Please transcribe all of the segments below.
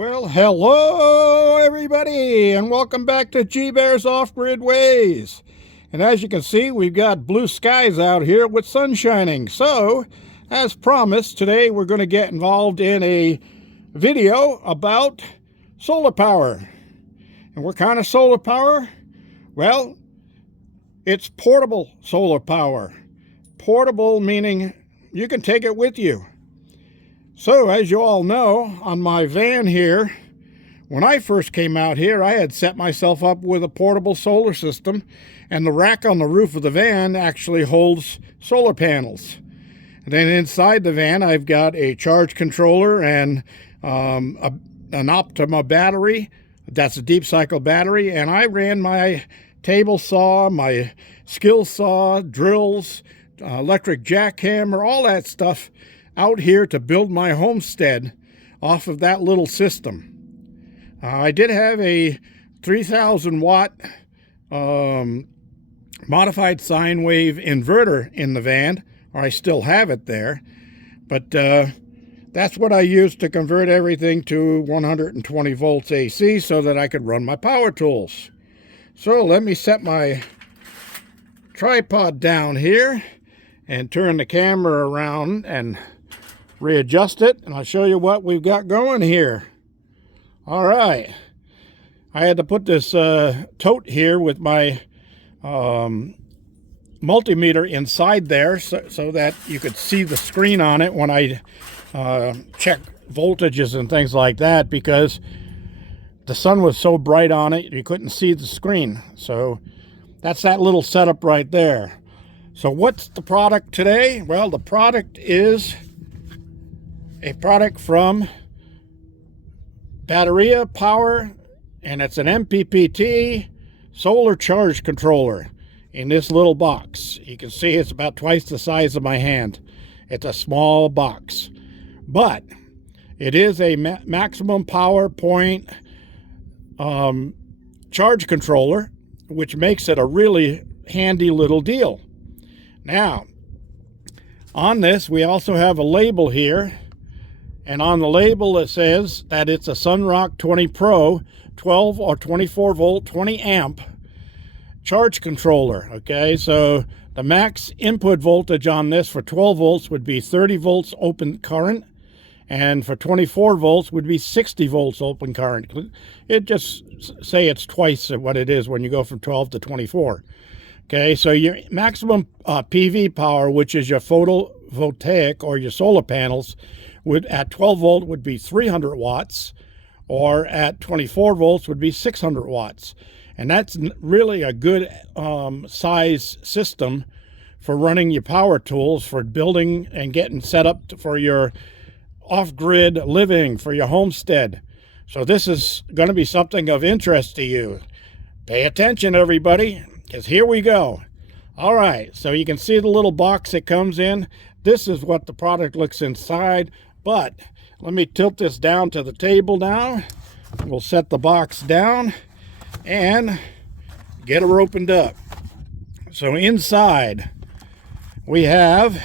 Well, hello everybody, and welcome back to G-Bear's Off-Grid Ways. And as you can see, we've got blue skies out here with sun shining. So, as promised, today we're going to get involved in a video about solar power. And what kind of solar power? Well, it's portable solar power. Portable meaning you can take it with you. So, as you all know, on my van here, when I first came out here, I had set myself up with a portable solar system, and the rack on the roof of the van actually holds solar panels. And then inside the van, I've got a charge controller and an Optima battery. That's a deep cycle battery, and I ran my table saw, my skill saw, drills, electric jackhammer, all that stuff out here to build my homestead off of that little system. I did have a 3,000 watt modified sine wave inverter in the van, or I still have it there, but that's what I used to convert everything to 120 volts AC so that I could run my power tools. So let me set my tripod down here and turn the camera around and readjust it, and I'll show you what we've got going here. All right, I had to put this tote here with my multimeter inside there so that you could see the screen on it when I check voltages and things like that, because the sun was so bright on it you couldn't see the screen. So that's that little setup right there. So what's the product today? Well, the product is a product from Batteria Power, and it's an MPPT solar charge controller in this little box. You can see it's about twice the size of my hand. It's a small box, but it is a maximum power point charge controller, which makes it a really handy little deal. Now, on this, we also have a label here. And on the label it says that it's a Sunrock 20 Pro 12 or 24 volt 20 amp charge controller. Okay, so the max input voltage on this for 12 volts would be 30 volts open current, and for 24 volts would be 60 volts open current. It just say it's twice what it is when you go from 12 to 24. Okay, so your maximum PV power, which is your photovoltaic or your solar panels, would at 12 volt would be 300 watts, or at 24 volts would be 600 watts. And that's really a good size system for running your power tools, for building and getting set up for your off-grid living, for your homestead. So this is going to be something of interest to you. Pay attention, everybody, because here we go. All right, so you can see the little box it comes in. This is what the product looks inside. But let me tilt this down to the table now. We'll set the box down and get her opened up. So inside we have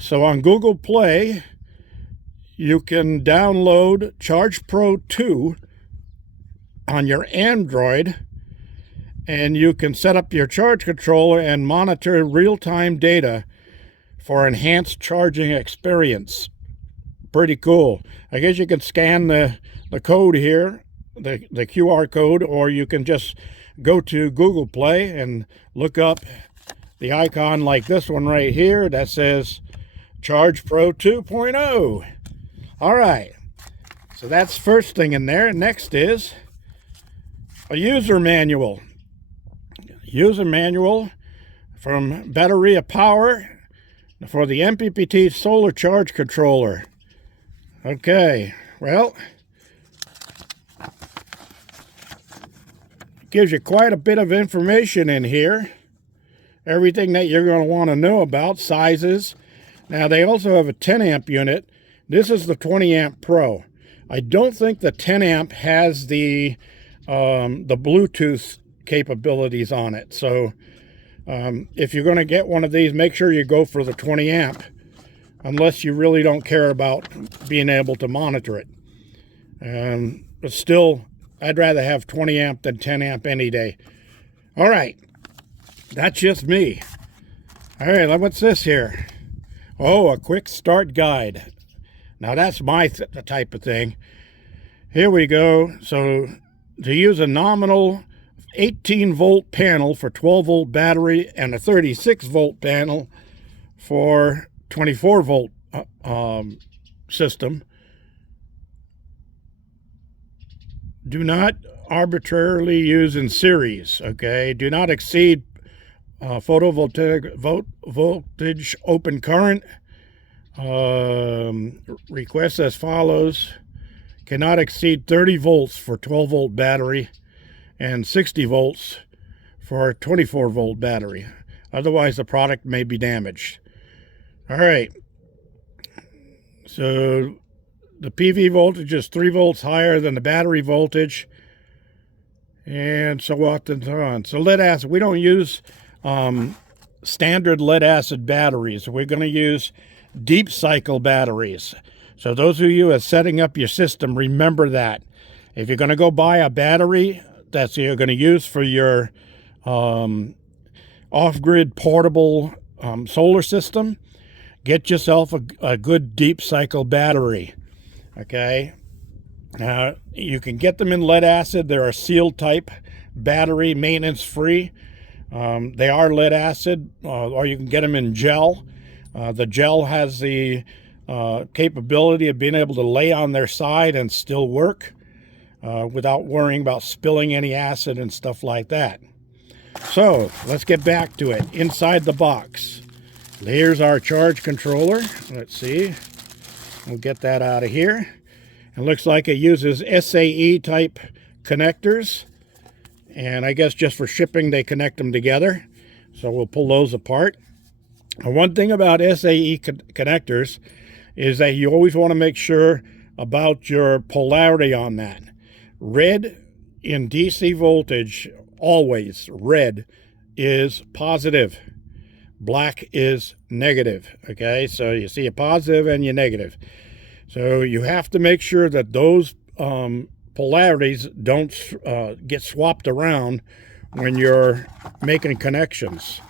so on Google Play you can download Charge Pro 2 on your Android, and you can set up your charge controller and monitor real-time data for enhanced charging experience. Pretty cool. I guess you can scan the code here, the QR code, or you can just go to Google Play and look up the icon like this one right here that says Charge Pro 2.0. All right, so that's first thing in there. Next is a user manual. User manual from Batteria Power for the MPPT solar charge controller. Okay, well, it gives you quite a bit of information in here. Everything that you're going to want to know about, sizes. Now, they also have a 10 amp unit. This is the 20 amp Pro. I don't think the 10 amp has the Bluetooth capabilities on it. So if you're going to get one of these, make sure you go for the 20 amp. unless you really don't care about being able to monitor it. But still, I'd rather have 20 amp than 10 amp any day. All right, that's just me. All right, what's this here? Oh, a quick start guide. Now that's my type of thing. Here we go. So to use a nominal 18 volt panel for 12 volt battery and a 36 volt panel for 24 volt system, do not arbitrarily use in series, okay? Do not exceed photovoltaic voltage open current. Request as follows: cannot exceed 30 volts for 12 volt battery and 60 volts for a 24 volt battery. Otherwise the product may be damaged. All right, so the PV voltage is 3 volts higher than the battery voltage, and so on. So lead acid, we don't use standard lead acid batteries. We're going to use deep cycle batteries. So those of you who are setting up your system, remember that. If you're going to go buy a battery that you're going to use for your off-grid portable solar system, get yourself a good deep cycle battery. Okay, you can get them in lead acid. They're a sealed type battery, maintenance free. They are lead acid, or you can get them in gel. The gel has the capability of being able to lay on their side and still work without worrying about spilling any acid and stuff like that. So let's get back to it. Inside the box, here's our charge controller. Let's see. We'll get that out of here. It looks like it uses SAE type connectors. And I guess just for shipping, they connect them together. So we'll pull those apart. One thing about SAE connectors is that you always want to make sure about your polarity on that. Red in DC voltage, always red is positive. Black is negative, okay? So you see a positive and your negative. So you have to make sure that those polarities don't get swapped around when you're making connections.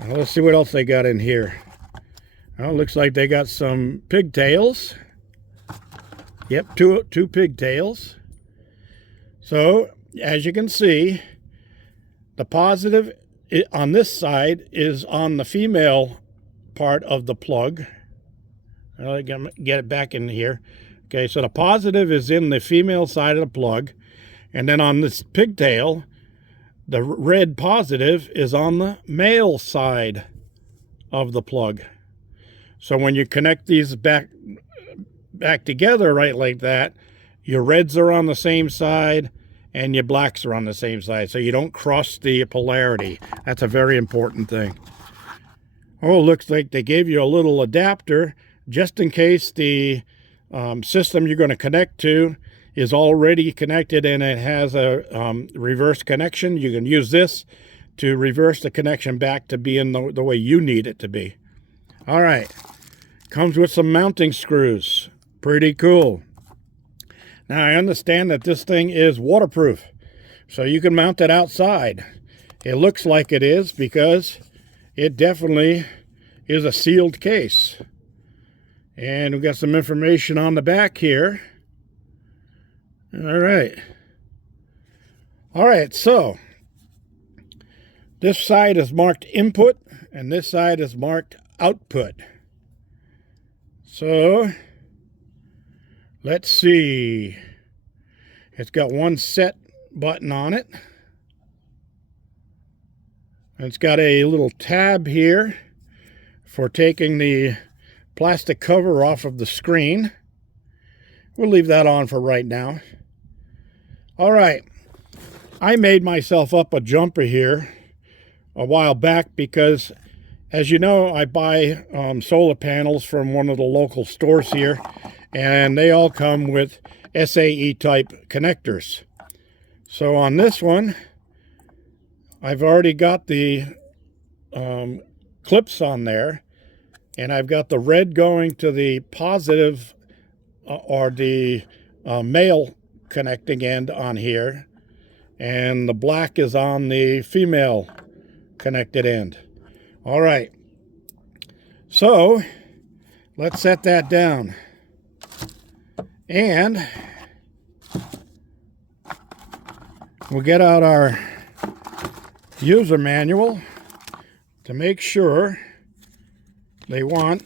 Now let's see what else they got in here. Well, it looks like they got some pigtails. Yep, two pigtails. So as you can see, the positive on this side is on the female part of the plug. I'll get it back in here. Okay, so the positive is in the female side of the plug, and then on this pigtail, the red positive is on the male side of the plug. So when you connect these back together right like that, your reds are on the same side and your blacks are on the same side, so you don't cross the polarity. That's a very important thing. Oh, looks like they gave you a little adapter just in case the system you're going to connect to is already connected and it has a reverse connection. You can use this to reverse the connection back to being the way you need it to be. All right, comes with some mounting screws. Pretty cool. Now I understand that this thing is waterproof, so you can mount it outside. It looks like it is because it definitely is a sealed case. And we've got some information on the back here. All right, so this side is marked input and this side is marked output. So let's see. It's got one set button on it. It's got a little tab here for taking the plastic cover off of the screen. We'll leave that on for right now. All right, I made myself up a jumper here a while back because, as you know, I buy solar panels from one of the local stores here, and they all come with SAE type connectors. So on this one, I've already got the clips on there. And I've got the red going to the positive or the male connecting end on here. And the black is on the female connected end. All right. So let's set that down. And we'll get out our user manual to make sure they want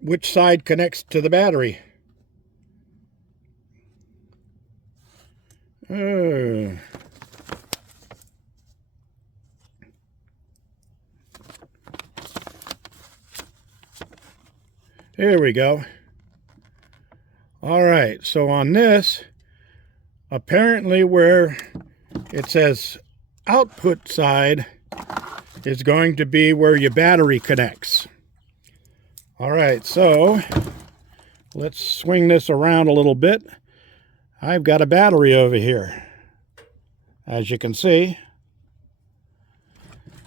which side connects to the battery. Here we go. All right, so on this, apparently where it says output side is going to be where your battery connects. All right, so let's swing this around a little bit. I've got a battery over here, as you can see.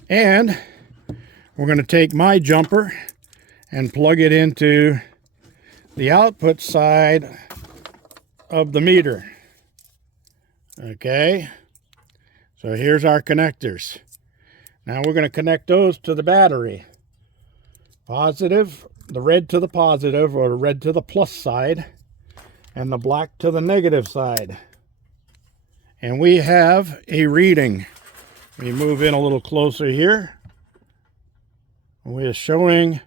And we're going to take my jumper and plug it into the output side of the meter. Okay, so here's our connectors. Now we're going to connect those to the battery. Positive, the red to the positive, or the red to the plus side, and the black to the negative side. And we have a reading. We move in a little closer here. We're showing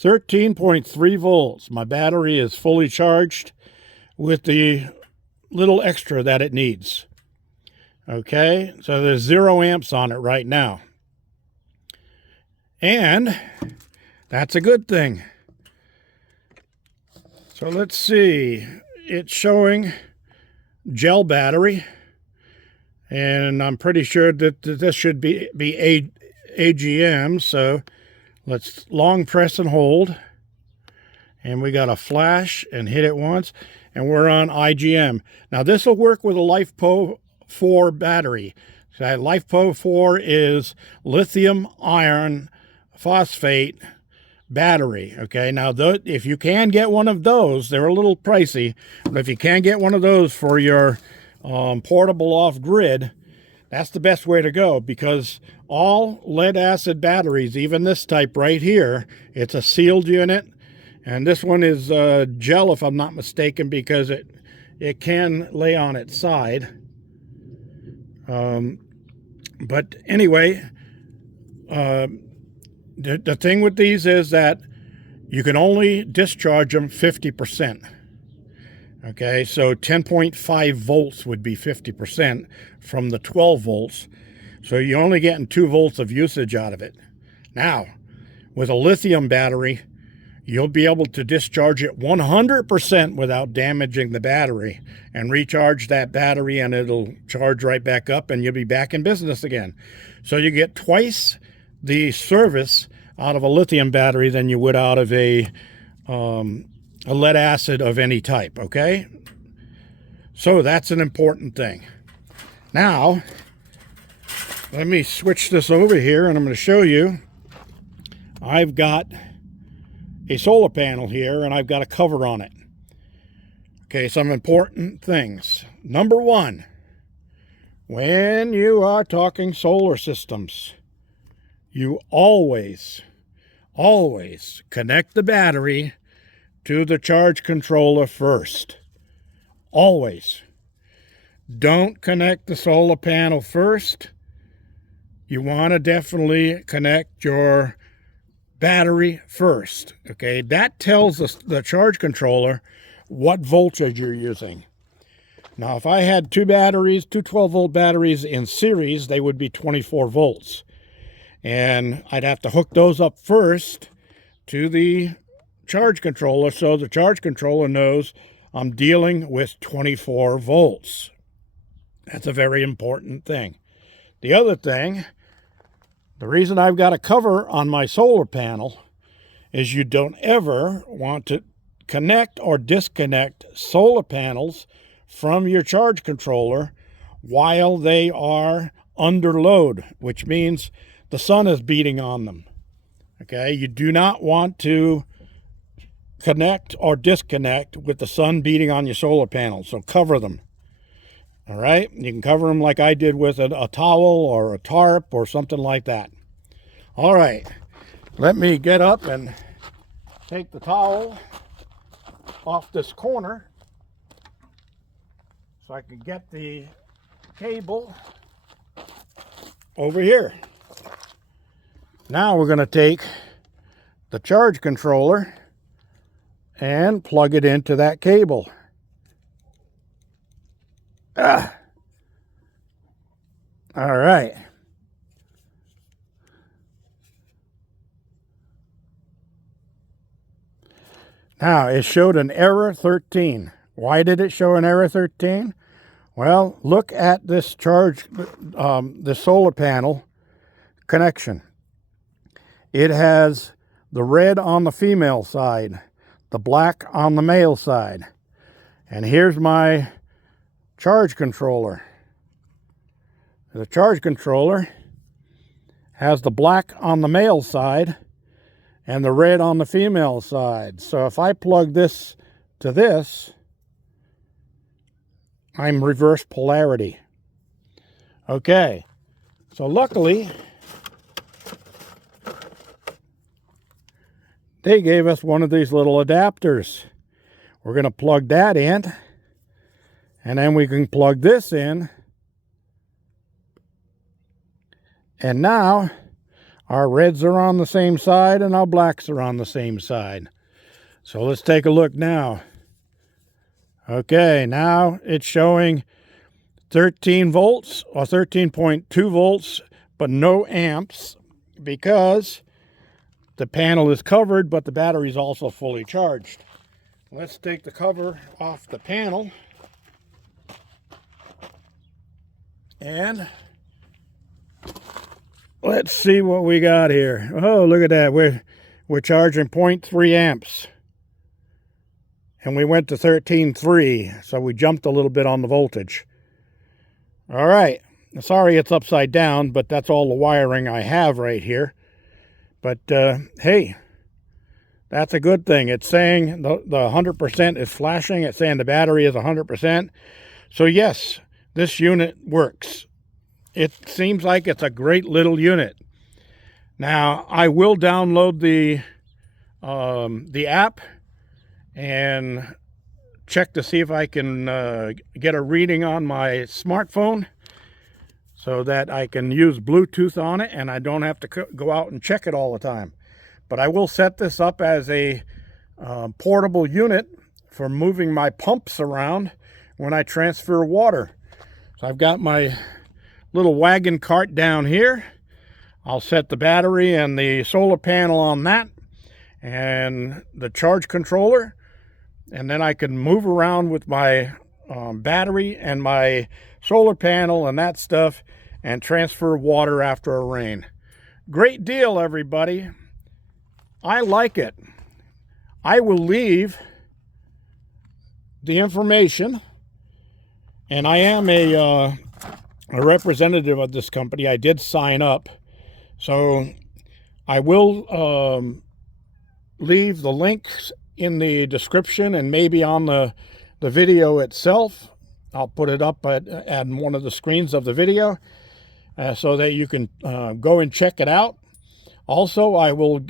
13.3 volts. My battery is fully charged with the little extra that it needs. Okay, so there's 0 amps on it right now. And that's a good thing. So let's see. It's showing gel battery. And I'm pretty sure that this should be AGM. So let's long press and hold. And we got a flash and hit it once. And we're on IGM. Now this will work with a LiFePO 4 battery. So that LiFePO 4 is lithium iron phosphate battery. Okay, now if you can get one of those, they're a little pricey, but if you can get one of those for your portable off-grid, that's the best way to go, because all lead acid batteries, even this type right here, it's a sealed unit, and this one is gel if I'm not mistaken, because it can lay on its side. But anyway, the thing with these is that you can only discharge them 50%. Okay, so 10.5 volts would be 50% from the 12 volts. So you're only getting 2 volts of usage out of it. Now, with a lithium battery, you'll be able to discharge it 100% without damaging the battery and recharge that battery, and it'll charge right back up and you'll be back in business again. So you get twice the service out of a lithium battery than you would out of a lead acid of any type, okay? So that's an important thing. Now, let me switch this over here and I'm going to show you. I've got a solar panel here and I've got a cover on it. Okay, some important things. Number one, when you are talking solar systems, you always connect the battery to the charge controller first. Always. Don't connect the solar panel first. You want to definitely connect your battery first. Okay, that tells the charge controller what voltage you're using. Now, if I had two 12-volt batteries in series, they would be 24 volts. And I'd have to hook those up first to the charge controller so the charge controller knows I'm dealing with 24 volts. That's a very important thing. The other thing, the reason I've got a cover on my solar panel is you don't ever want to connect or disconnect solar panels from your charge controller while they are under load, which means the sun is beating on them. Okay, you do not want to connect or disconnect with the sun beating on your solar panels, so cover them. All right, you can cover them like I did with a towel or a tarp or something like that. All right, let me get up and take the towel off this corner so I can get the cable over here. Now we're going to take the charge controller and plug it into that cable. All right. Now, it showed an error 13. Why did it show an error 13? Well, look at this this solar panel connection. It has the red on the female side, the black on the male side. And here's my charge controller. The charge controller has the black on the male side and the red on the female side. So if I plug this to this, I'm reverse polarity. Okay, so luckily they gave us one of these little adapters. We're going to plug that in, and then we can plug this in. And now our reds are on the same side and our blacks are on the same side. So let's take a look now. Okay, now it's showing 13 volts or 13.2 volts, but no amps because the panel is covered, but the battery is also fully charged. Let's take the cover off the panel. And let's see what we got here. Oh, look at that. We're charging 0.3 amps. And we went to 13.3, so we jumped a little bit on the voltage. All right. Sorry it's upside down, but that's all the wiring I have right here. But, hey, that's a good thing. It's saying the 100% is flashing. It's saying the battery is 100%. So, yes, this unit works. It seems like it's a great little unit. Now, I will download the app and check to see if I can get a reading on my smartphone so that I can use Bluetooth on it and I don't have to go out and check it all the time. But I will set this up as a portable unit for moving my pumps around when I transfer water. So I've got my little wagon cart down here. I'll set the battery and the solar panel on that and the charge controller, and then I can move around with my battery and my solar panel and that stuff and transfer water after a rain. Great deal, everybody. I like it. I will leave the information, and I am a representative of this company. I did sign up, so I will leave the links in the description and maybe on the video itself. I'll put it up at one of the screens of the video so that you can go and check it out. Also, I will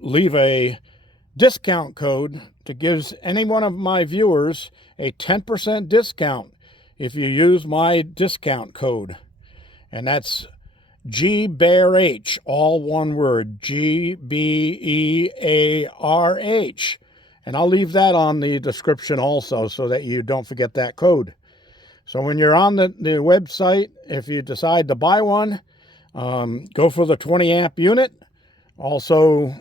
leave a discount code to give any one of my viewers a 10% discount if you use my discount code. And that's GBEARH, all one word, GBEARH. And I'll leave that on the description also so that you don't forget that code. So when you're on the website, if you decide to buy one, go for the 20 amp unit. Also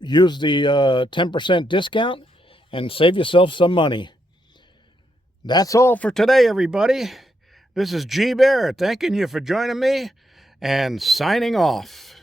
use the 10% discount and save yourself some money. That's all for today, everybody. This is G Bear thanking you for joining me and signing off.